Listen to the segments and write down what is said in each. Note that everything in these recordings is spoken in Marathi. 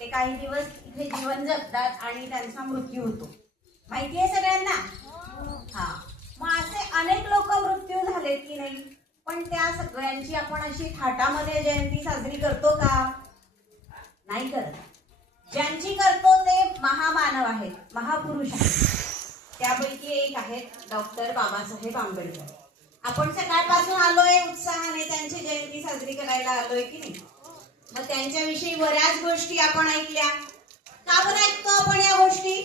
ते काही दिवस इथे जीवन जगतात आणि त्यांचा मृत्यू होतो. माहिती आहे सगळ्यांना? हा. मग असे अनेक लोक मृत्यू झालेत की नाही, पण त्या सगळ्यांची आपण अशी थाटामध्ये जयंती साजरी करतो का? नाही करत. ज्यांची करतो ते महामानव आहेत, महापुरुष आहेत. त्यापैकी एक आहेत डॉक्टर बाबासाहेब आंबेडकर. आपण सकाळपासून आलोय उत्साहाने त्यांची जयंती साजरी करायला आलोय की नाही. मग त्यांच्याविषयी बऱ्याच गोष्टी आपण ऐकल्या. का बरं ऐकतो आपण या गोष्टी?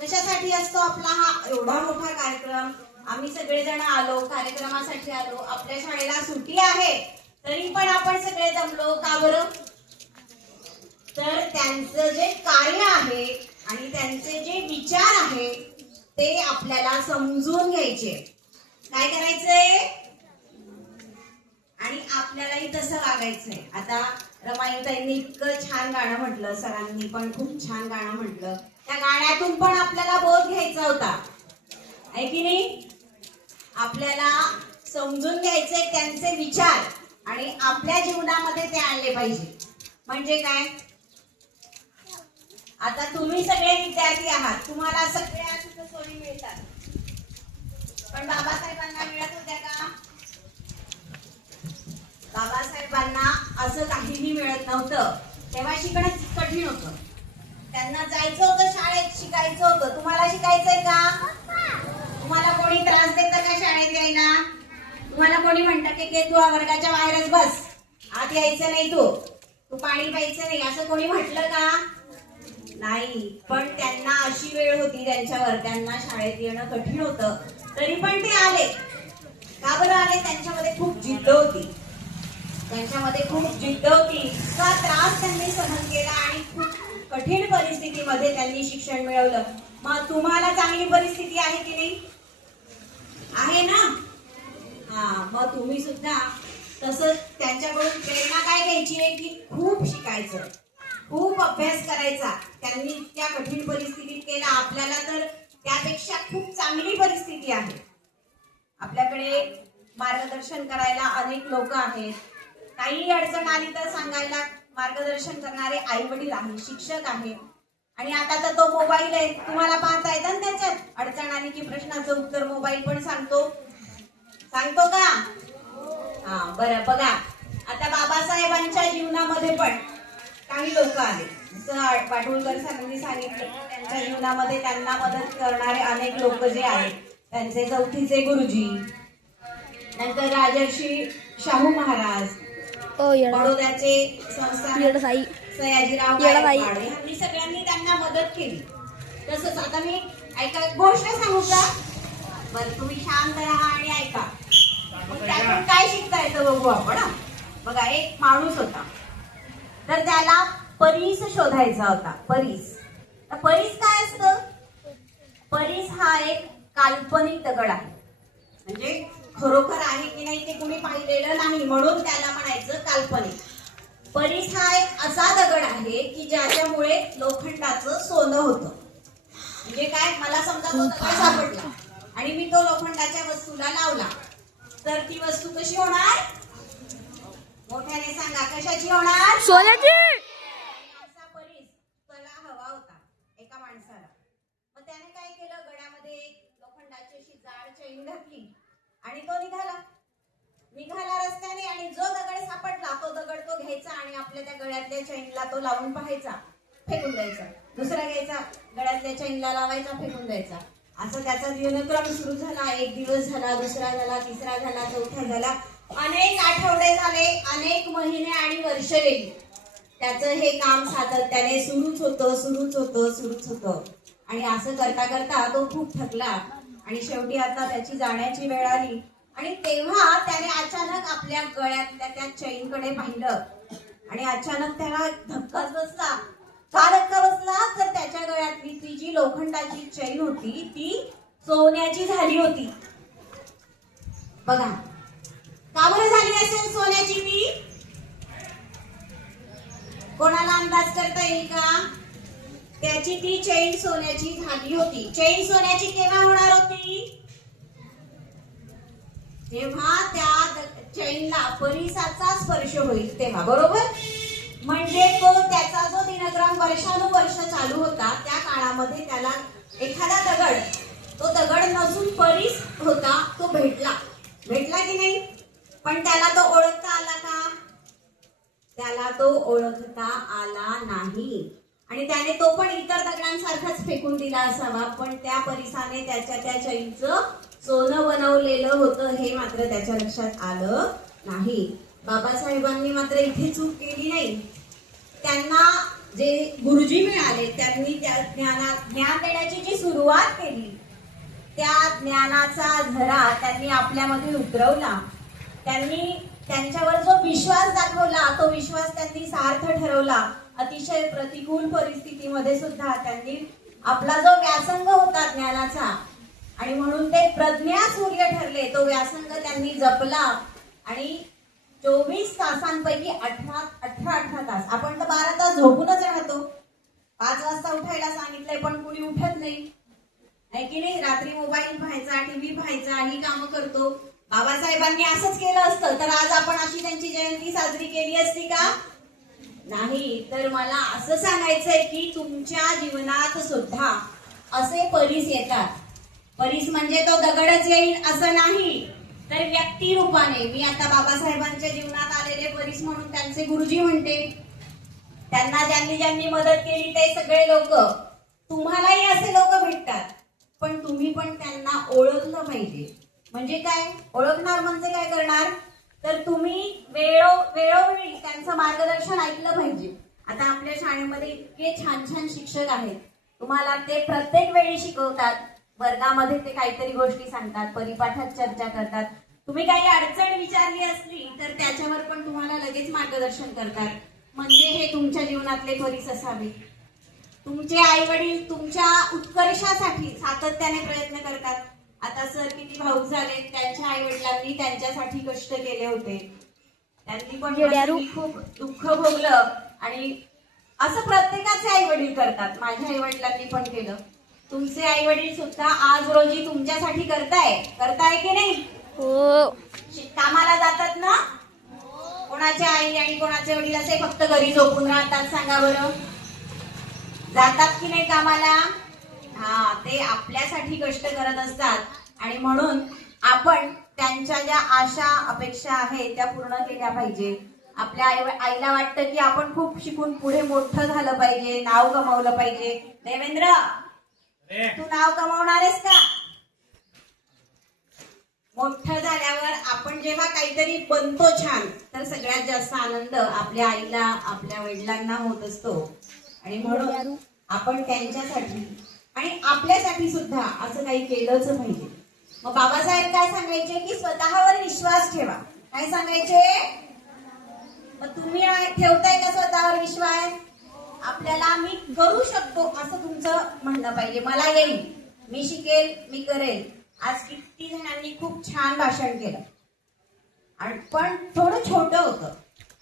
कशासाठी असतो आपला हा एवढा मोठा कार्यक्रम? आम्ही सगळेजण आलो, कार्यक्रमासाठी आलो. आपल्या शाळेला सुट्टी आहे तरी पण आपण सगळे जमलो. का बरं? तर त्यांचं जे कार्य आहे आणि त्यांचे जे विचार आहे ते आपल्याला समजून घ्यायचे. काय करायचंय? आणि आपल्यालाही तसं वागायचंय. आता रमाईताईंनी इतकं छान गाणं म्हटलं, सरांनी पण खूप छान गाणं म्हटलं. त्या गाण्यातून पण आपल्याला बोध घ्यायचा होता, आहे की नाही? आपल्याला समजून घ्यायचे त्यांचे विचार आणि आपल्या जीवनामध्ये ते आणले पाहिजे. म्हणजे काय? आता तुम्ही सगळे विद्यार्थी आहात, तुम्हाला सगळ्या सोयी मिळतात, पण बाबासाहेबांना मिळत होत्या का? बाबासाहेबांना असं काहीही मिळत नव्हतं. तेव्हा शिकणं कठीण होतं. त्यांना जायचं होतं शाळेत, शिकायचं होतं. तुम्हाला शिकायचंय का? तुम्हाला कोणी त्रास देतं का शाळेत यायला? तुम्हाला कोणी म्हणतं की तू वर्गाच्या बाहेरच बस, आत यायचं नाही, तू पाणी प्यायचं नाही, असं कोणी म्हटलं का? नाही. पण त्यांना अशी वेळ होती त्यांच्यावर, त्यांना शाळेत येणं कठीण होतं, तरी पण ते आले. का बरं आले? त्यांच्यामध्ये खूप जिद्द होती. त्यांच्यामध्ये खूप जिद्द होती. इतका त्रास त्यांनी सहन केला आणि खूप कठीण परिस्थितीमध्ये त्यांनी शिक्षण मिळवलं. मग तुम्हाला चांगली परिस्थिती आहे की नाही? आहे ना? हा. मग तुम्ही सुद्धा तसंच त्यांच्याकडून प्रेरणा काय घ्यायची आहे की खूप शिकायचं, खूप अभ्यास करायचा. त्यांनी इतक्या कठीण परिस्थितीत केला. आपल्याला तर त्यापेक्षा खूप चांगली परिस्थिती आहे. आपल्याकडे मार्गदर्शन करायला अनेक लोक आहेत. काही अडचण आली तर सांगायला मार्गदर्शन करणारे आई वडील आहेत, शिक्षक आहेत. आणि आता तर तो मोबाईल आहे, तुम्हाला पाहता येतं ना त्याच्यात. अडचण आली की प्रश्नाचं उत्तर मोबाईल पण सांगतो का? हा. बरं, बघा आता बाबासाहेबांच्या जीवनामध्ये पण काही लोक आले. जसं पाटोळकर सरांनी सांगितलं, त्यांच्या जीवनामध्ये त्यांना मदत करणारे अनेक लोक जे आहेत. त्यांचे चौथीचे गुरुजी, नंतर राजर्षी शाहू महाराज, बडोद्याचे संस्थान सयाजीराव गायकवाड, यांनी सगळ्यांनी त्यांना मदत केली. तसंच आता मी ऐका, गोष्ट सांगू का? बरं, तुम्ही शांत राहा आणि ऐका. मग त्यातून काय शिकता येतं बघू आपण. बघा, एक माणूस होता, तर त्याला परीस शोधायचा होता. परीस. परीस काय असतं? परीस हा एक काल्पनिक दगड आहे. म्हणजे खरोखर आहे की नाही ते कुणी पाहिलेलं नाही, म्हणून त्याला म्हणायचं काल्पनिक. परीस हा एक असा दगड आहे की ज्याच्यामुळे लोखंडाचं सोनं होतं. म्हणजे काय? मला समजा तो दगड सापडला आणि मी तो लोखंडाच्या वस्तूला लावला, तर ती वस्तू कशी होणार? मोठ्याने सांगा, कशाची होणार? सोन्याची. असा परीस त्याला हवा होता एका माणसाला. मग त्याने काय केलं? गळ्यामध्ये लोखंडाची अशी जाड चैन घातली आणि तो निघाला रस्त्याने. आणि जो दगड सापडला तो दगड तो घ्यायचा आणि आपल्या त्या गळ्यातल्या चैनला तो लावून पाहायचा, फेकून द्यायचा. दुसरा घ्यायचा, गळ्यातल्या चैनला लावायचा, फेकून द्यायचा. असं त्याचा दिनक्रम सुरू झाला. एक दिवस झाला, दुसरा झाला, तिसरा झाला, चौथा झाला. अनेक आठवडे झाले, अनेक महिने आणि वर्ष गेली. त्याचं हे काम सातत्याने सुरूच होतं. आणि असं करता करता तो खूप थकला आणि शेवटी आता त्याची जाण्याची वेळ आली. आणि तेव्हा त्याने अचानक आपल्या गळ्यातल्या त्या चैनकडे पाहिलं आणि अचानक त्याला धक्काच बसला. का धक्का बसला? तर त्याच्या गळ्यातली ती जी लोखंडाची चैन होती ती सोन्याची झाली होती. बघा, का बरं झाली असेल सोन्याची ती? कोणाला अंदाज करता येईल का? त्याची ती चैन सोन्याची झाली होती. चैन सोन्याची केव्हा होणार होती? जेव्हा त्या चैनला परिसाचा स्पर्श होईल तेव्हा, बरोबर? म्हणजे तो त्याचा जो प्रोग्राम वर्षानुवर्ष चालू होता त्या काळामध्ये त्याला एखादा दगड, तो दगड नसून परीस होता, तो भेटला की नाही? पण त्याला तो ओळखता आला का? त्याला तो ओळखता आला नाही आणि त्याने तो पण इतर दगडांसारखाच फेकून दिला असावा, पण त्या परिसाने त्या चैनीचं सोनं बनवलेलं होतं हे मात्र त्याच्या लक्षात आलं नाही. बाबासाहेबांनी मात्र इथे चूक केली नाही. त्यांना जे गुरुजी मिळाले त्यांनी त्या ज्ञान देण्याची जी सुरुवात केली, त्या ज्ञानाचा झरा त्यांनी आपल्यामध्ये उतरवला. त्यांनी त्यांच्यावर जो विश्वास दाखवला, तो विश्वास त्यांनी सार्थ ठरवला. अतिशय प्रतिकूल परिस्थितीमध्ये सुद्धा त्यांनी आपला जो व्यासंग होता ज्ञानाचा, आणि म्हणून ते प्रज्ञा सूर्य ठरले, तो व्यासंग त्यांनी जपला. आणि 24 तासांपैकी 18 तास, आपण तर 12 तास झोपूनच राहतो. 5 वाजता उठायला सांगितलंय पण कुणी उठत नाही, आहे की नाही? रात्री मोबाईल पाहायचा, टीव्ही पाहायचा, ही कामं करतो. बाबासाहेबांनी असंच केलं असतं तर आज आपण अशी त्यांची जयंती साजरी केली असती का? नाही. तर मला असं सांगायचंय की तुमच्या जीवनात सुद्धा असे परीस येतात. परीस म्हणजे तो दगडच येईल असं नाही, तर व्यक्ती रूपाने. मी आता बाबासाहेबांच्या जीवनात आलेले परीस म्हणून त्यांचे गुरुजी म्हणते. त्यांना ज्यांनी मदत केली ते सगळे लोक, तुम्हालाही असे लोक भेटतात, पण तुम्ही पण त्यांना ओळखलं पाहिजे. म्हणजे काय ओळखणार? म्हणजे काय करणार? तर तुम्ही वेळोवेळी त्यांचं मार्गदर्शन ऐकलं पाहिजे. आता आपल्या शाळेमध्ये इतके छान छान शिक्षक आहेत, तुम्हाला ते प्रत्येक वेळी शिकवतात. वर्गामध्ये ते काहीतरी गोष्टी सांगतात, परिपाठात चर्चा करतात. तुम्ही काही अडचण विचारली असली तर त्याच्यावर पण तुम्हाला लगेच मार्गदर्शन करतात. म्हणजे हे तुमच्या जीवनातले परीस असावे. तुमचे आई वडील तुमच्या उत्कर्षासाठी सातत्याने प्रयत्न करतात. आता सर किती भाऊक झाले, त्यांच्या आई वडिलांनी त्यांच्यासाठी कष्ट केले होते, त्यांनी पण खूप दुःख भोगलं. आणि असं प्रत्येकाचे आई वडील करतात. माझ्या आई वडिलांनी पण केलं. तुमचे आई वडील सुद्धा आज रोजी तुमच्यासाठी करताय की नाही? हो. कामाला जातात ना? कोणाच्या आई आणि कोणाचे वडील असे फक्त घरी झोपून राहतात? सांगा बरं. जातात की नाही कामाला? हा, ते आपल्यासाठी कष्ट करत असतात. आणि म्हणून आपण त्यांच्या ज्या आशा अपेक्षा आहेत त्या पूर्ण केल्या पाहिजे. आपल्या आईला वाटतं की आपण खूप शिकून पुढे मोठं झालं पाहिजे, नाव कमावलं पाहिजे. देवेंद्र, तू नाव कमावणार आहेस का? मोठं झाल्यावर आपण जेव्हा काहीतरी बनतो छान, तर सगळ्यात जास्त आनंद आपल्या आईला, आपल्या वडिलांना होत असतो. आणि म्हणून आपण त्यांच्यासाठी आणि आपल्यासाठी सुद्धा असं काही केलंच पाहिजे. मग बाबासाहेब काय सांगायचे की स्वतःवर विश्वास ठेवा. काय सांगायचे? मग तुम्ही ठेवताय का स्वतःवर विश्वास? आपल्याला मी करू शकतो असं तुमचं म्हणणं पाहिजे. मला येईल, मी शिकेल, मी करेल. आज किती जणांनी खूप छान भाषण केलं, पण थोडं छोटं होतं.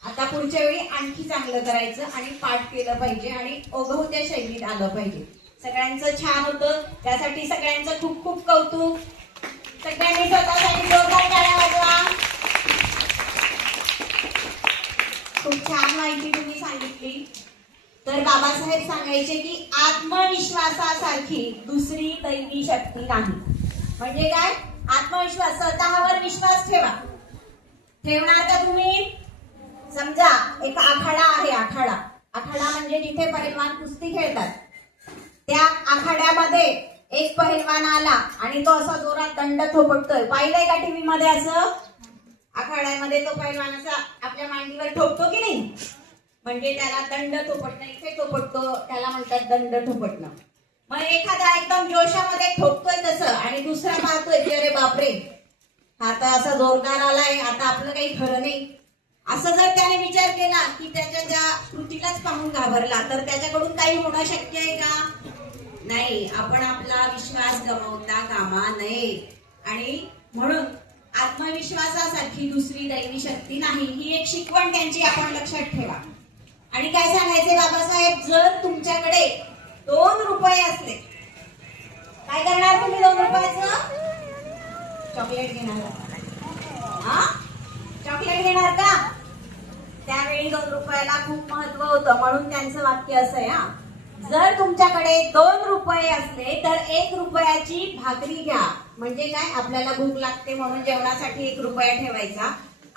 आता पुढच्या वेळी आणखी चांगलं करायचं आणि पाठ केलं पाहिजे आणि ओघवत्या शैलीत आलं पाहिजे. सगळ्यांचं छान होतं, त्यासाठी सगळ्यांचं खूप खूप कौतुक. सगळ्यांनी स्वतःसाठी जोरदार टाळ्या वाजवा. खूप छान माहिती तुम्ही सांगितली. तर बाबासाहेब सांगायचे की आत्मविश्वासासारखी दुसरी दैवी शक्ती नाही. म्हणजे काय? आत्मविश्वास, स्वतःवर विश्वास ठेवणार का तुम्ही? समजा एक आखाडा आहे. आखाडा म्हणजे जिथे पहिलवान कुस्ती खेळतात. त्या आखाड्यामध्ये एक पहिलवान आला आणि तो असा जोरात दंड थोपटतोय. पाहिलंय का टीव्ही मध्ये? असं आखाड्यामध्ये तो पहिलवान असा आपल्या मांडीवर ठोकतो की नाही? म्हणजे त्याला दंड थोपटणं, इथे थोपटतो, त्याला म्हणतात दंड थोपटणं. मग एखादा एकदम जोशामध्ये ठोकतोय तसं आणि दुसरा पाहतोय की अरे बापरे, आता असा जोरदार आलाय, आता आपलं काही खरं नाही, असं जर त्याने विचार केला की त्याच्या त्या कृतीलाच पाहून घाबरला, तर त्याच्याकडून काही होणं शक्य आहे का? नाही. आपण आपला विश्वास गमावता कामा नये. आणि म्हणून आत्मविश्वासासारखी दुसरी दैवी शक्ती नाही, ही एक शिकवण त्यांची आपण लक्षात ठेवा. आणि काय सांगायचे बाबासाहेब? जर तुमच्याकडे 2 रुपये असले, काय करणार तुम्ही 2 रुपयाचं? चॉकलेट घेणार. हा, चॉकलेट घेणार का? त्यावेळी 2 रुपयाला खूप महत्व होतं, म्हणून त्यांचं वाक्य असं आहे हा, जर तुमच्याकडे 2 रुपये असले तर 1 रुपयाची भाकरी घ्या. म्हणजे काय, आपल्याला भूक लागते म्हणून जेवणासाठी 1 रुपया ठेवायचा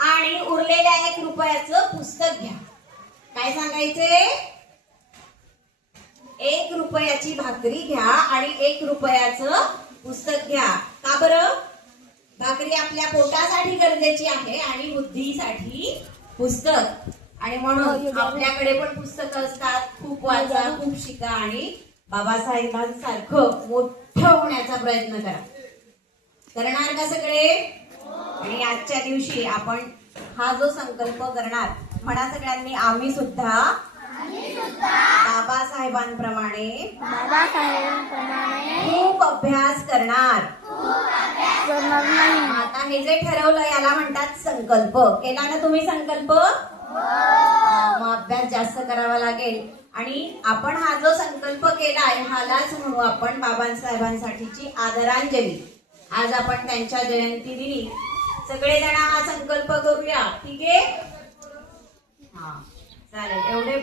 आणि उरलेल्या 1 रुपयाचं पुस्तक घ्या. काय सांगायचे? 1 रुपयाची भाकरी घ्या आणि 1 रुपयाचं पुस्तक घ्या. का बरं? भाकरी आपल्या पोटासाठी गरजेची आहे आणि बुद्धीसाठी पुस्तक. आणि म्हणून आपल्याकडे पण पुस्तकं असतात. खूप वाचा, खूप शिका आणि बाबासाहेबांसारखं मोठं होण्याचा प्रयत्न करा. करणार का सगळे? आणि आजच्या दिवशी आपण हा जो संकल्प करणार, म्हणा सगळ्यांनी, आम्ही सुद्धा बाबासाहेबांप्रमाणे खूप अभ्यास करणार. आता हे जे ठरवलं याला म्हणतात संकल्प. केला ना तुम्ही संकल्प? मग अभ्यास जास्त करावा लागेल. आणि आपण हा जो संकल्प केलाय ह्यालाच म्हणू आपण बाबासाहेबांसाठीची आदरांजली. आज आपण त्यांच्या जयंती दिनी सगळेजण हा संकल्प करूया. ठीक आहे? हा, चालेल. एवढे